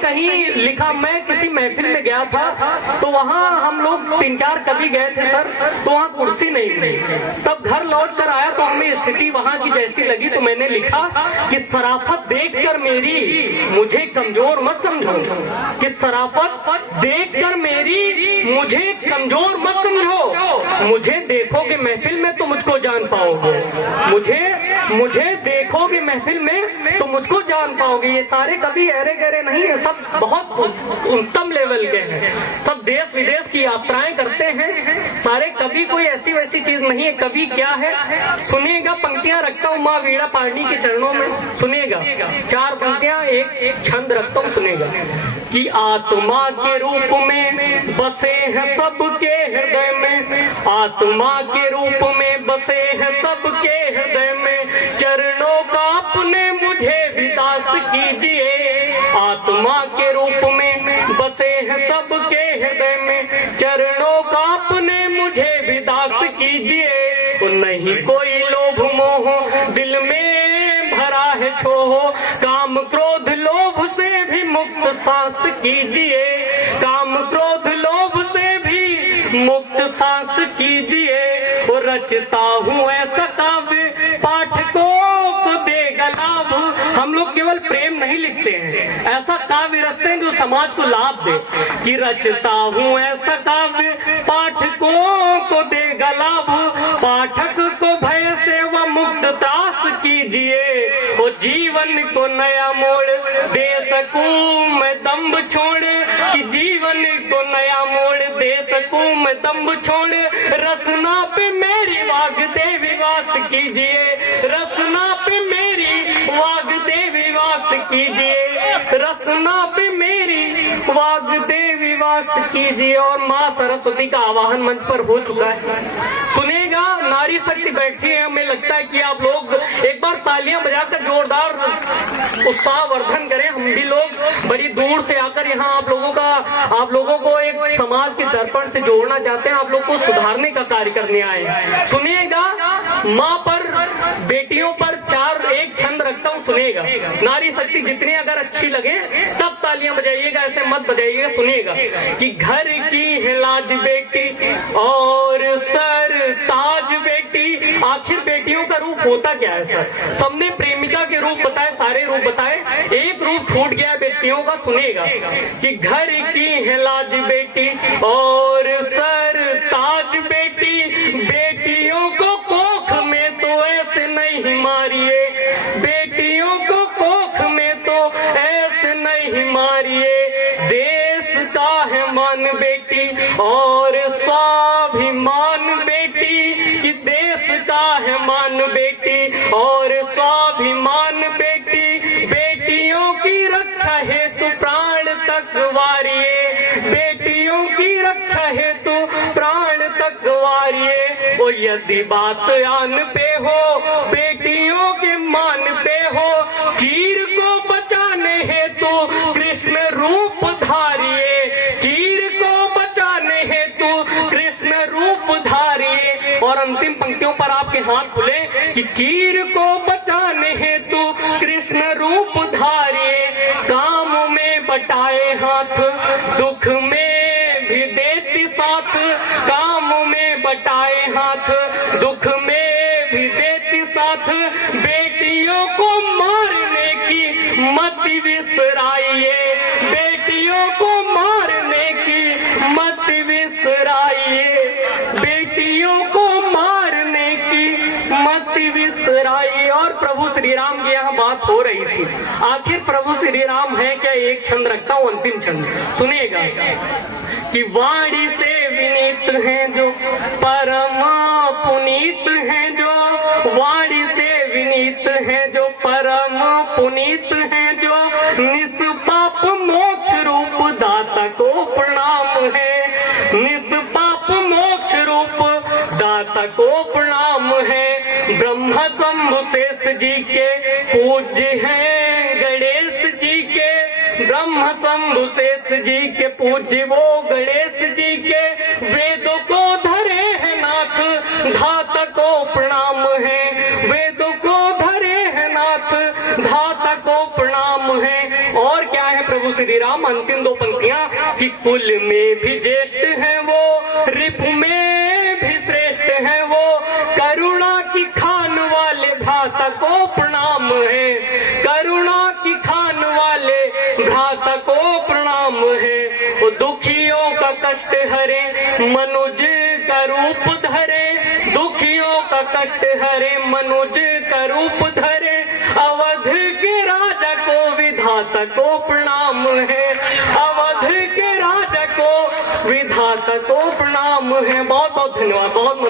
कहीं लिखा, मैं किसी महफिल में गया था तो वहाँ हम लोग 3-4 कवि गए थे सर, तो वहाँ कुर्सी नहीं थी। तब घर लौट कर आया तो हमें स्थिति वहाँ की जैसी लगी, तो मैंने लिखा कि शराफत देखकर मेरी मुझे कमजोर मत समझो, कि शराफत देखकर मेरी मुझे कमजोर मत समझो, मुझे देखोगे महफिल में तो मुझको जान पाओगे, मुझे देखोगे महफिल में तो मुझको जान पाओगे। ये सारे कवि अरे गहरे नहीं है, सब बहुत उत्तम लेवल के हैं, सब देश विदेश की यात्राएं करते हैं। सारे कवि कोई ऐसी वैसी चीज नहीं है। कवि क्या है सुनिएगा, पंक्तियां रखता हूँ माँ वीणा पारनी के चरणों में, सुनिएगा 4 पंक्तियां, एक छंद रखता हूँ, सुनिएगा कि आत्मा के रूप में बसे हैं सबके हृदय में, आत्मा के रूप में बसे हैं सबके हृदय में, चरणों का अपने मुझे विदास कीजिए, आत्मा के रूप में बसे हैं सबके हृदय में, चरणों का अपने मुझे विदास कीजिए, तो नहीं कोई लोभ मोह दिल में भरा है छोह, काम क्रोध लोभ से भी मुक्त सांस कीजिए, काम क्रोध लोभ से भी मुक्त सांस कीजिए, और रचता हूँ ऐसा काव्य पाठकों को देगा लाभ। हम लोग केवल प्रेम नहीं लिखते हैं, ऐसा काव्य रचते हैं जो समाज को लाभ दे, कि रचता हूँ ऐसा काव्य पाठकों को देगा लाभ, पाठक को भय से व मुक्त त्रास कीजिए, वो जीवन को नया मोड़ दे सकूं मैं दम्भ छोड़, कि जीवन को नया मोड़ दे सकूं मैं दम्भ छोड़, रसना पे मेरी वाग दे विवास कीजिए, रसना पे मेरी वाग दे विवास कीजिए, रसना पे मेरी वाग दे विवास कीजिए। और माँ सरस्वती का आवाहन मंच पर हो चुका है, सुनेगा नारी शक्ति बैठी है। हमें लगता है कि आप लोग एक बार तालियां बजाकर जोरदार उत्साहवर्धन करें। हम भी लोग बड़ी दूर से आकर यहाँ आप लोगों को एक समाज के दर्पण से जोड़ना चाहते हैं, आप लोग को सुधारने का कार्य करने आए हैं। सुनिएगा माँ पर, बेटियों पर एक छंद रखता हूँ, सुनिएगा। नारी शक्ति जितनी अगर अच्छी लगे तब तालियां बजाइएगा, ऐसे मत बजाइएगा। सुनिएगा कि घर की है लाज बेटी और सर ताज बेटी। आखिर बेटियों का रूप होता क्या है सर? सबने प्रेमिका के रूप बताए, सारे रूप बताए, एक रूप छूट गया बेटियों का। सुनिएगा कि घर की है लाज बेटी और सर ताज बेटी, बेटियों को कोख में तो ऐसे नहीं मारिए, बेटियों को कोख में तो ऐसे नहीं मारिए, देश का है मान बेटी और स्वाभिमान बेटी, कि देश का है मान बेटी और स्वाभिमान बेटी, बेटियों की रक्षा हेतु प्राण तक वारिए, बेटियों की रक्षा हेतु प्राण तक वारिए। वो यदि बात आन पे हो बेटियों के मान पे हो, चीर को बचाने हेतु कृष्ण रूप धारिए, चीर को बचाने हेतु कृष्ण रूप धारिए। और अंतिम पंक्तियों पर आपके हाथ खुले कि चीर को बचाने हेतु कृष्ण रूप धारिए, काम में बटाए हाथ दुख में भी देती साथ, काम में बटाए हाथ दुख में भी देती साथ, बेटियों को मारने की मत विसराइए, बेटियों को मारने की मत विसराइए, बेटियों को मारने की मत विसराइए। और प्रभु श्री राम की यहाँ बात हो रही थी। आखिर प्रभु श्री राम है क्या? एक छंद रखता हूँ, अंतिम छंद, सुनिएगा कि वाणी से विनीत हैं जो परम पुनीत हैं, जो वाणी से विनीत हैं जो परम पुनीत हैं, जो निष्पाप मोक्ष रूप दाता को प्रणाम है, निष्पाप मोक्ष रूप दाता को प्रणाम है। ब्रह्मा शंभु शेष जी के पूज्य हैं गणेश जी के, ब्रह्म शंभु शेष जी के पूज्य वो गणेश जी के, वेदों को धरे हैं नाथ धाता को प्रणाम है, वेदों को धरे हैं नाथ धाता को प्रणाम है। और क्या है प्रभु श्री राम राम, अंतिम दो पंक्तियां कि कुल में भी ज्येष्ठ हैं वो, रिपु में भी श्रेष्ठ हैं वो, करुणा की खान वाले भ्राता को प्रणाम है, करुणा की खान वाले भ्राता को प्रणाम है। वो दुखियों का कष्ट हरे, मनुज का रूप धरे, दुखियों का कष्ट हरे, मनुज का रूप धरे, अवध के राजा को विधाता को प्रणाम है, अवध के राजा को विधाता को प्रणाम है। बहुत बहुत धन्यवाद, बहुत